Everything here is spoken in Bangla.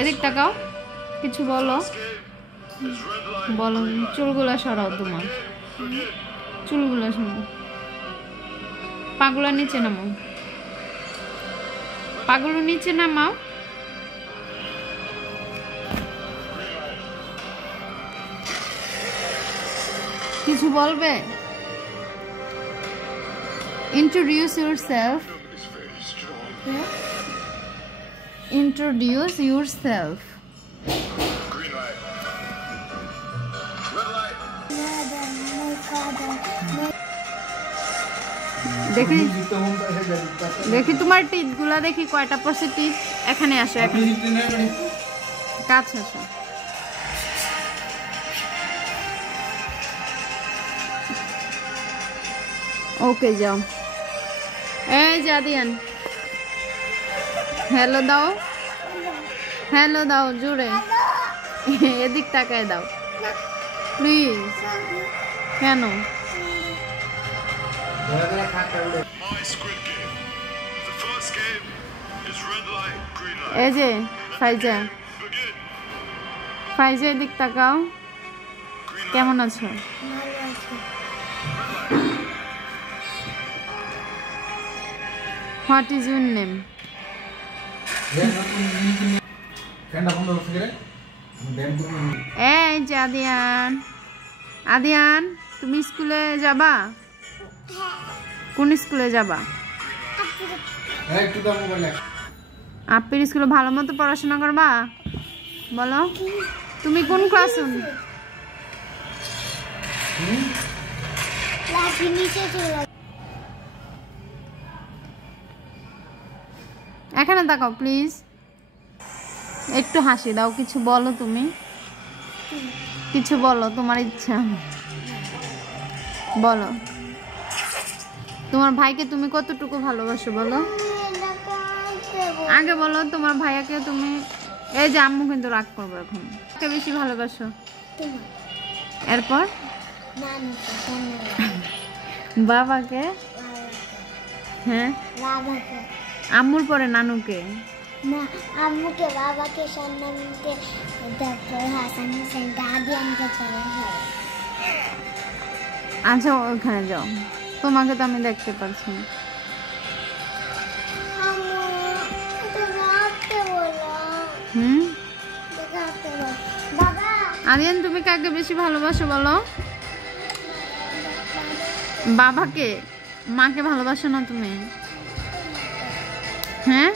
এদিক তাকাও, কিছু বলো। বলো, চুলগুলা সরাও, তোমার চুলগুলা সরাও। পাগুলা নিচে নামাও, পাগুলো নিচে নামাও। কিছু বলবে? Introduce yourself. Introduce yourself. Green light. Red light. দেখি দেখি তোমার টিথ গুলা দেখি কয়টা পড়ছে টিথ। এখানে আসো, এখানে কাছে আসো। ওকে যাও। এই জাদিয়ান, হ্যালো দাও, হ্যালো দাও জোরে। এদিক তাকায় দাও প্লিজ। কেন? এই যে ফাইজা, ফাইজা এদিক তাকাও। কেমন আছো? What is your name? এই যে আদিয়ান, আদিয়ান তুমি স্কুলে যাবা? কোন স্কুলে যাবা? আপ্পির স্কুলে ভালো মতো পড়াশোনা করবা? বলো তুমি কোন ক্লাসে? এখানে তাকাও প্লিজ, একটু হাসি দাও। কিছু বলো, তুমি কিছু বলো, তোমার ইচ্ছা বলো। তোমার ভাইকে তুমি কতটুকু ভালোবাসো বলো আগে বলো। তোমার ভাইয়াকে তুমি, এই যে আম্মু কিন্তু রাগ করবো এখন, কে বেশি ভালোবাসো? এরপর বাবাকে, হ্যাঁ আম্মুর পরে নানুকে, না আম্মুকে, বাবাকে, সম্মানকে, ডক্টর হাসান হোসেন গার্ডিয়ানকে চলে হয়। আচ্ছা ওখানে যাও, তোমাকে তো আমি দেখতে পাচ্ছি না। আরিয়ান তুমি কাকে বেশি ভালোবাসো বলো? বাবাকে, মাকে ভালোবাসো না তুমি? হ্যাঁ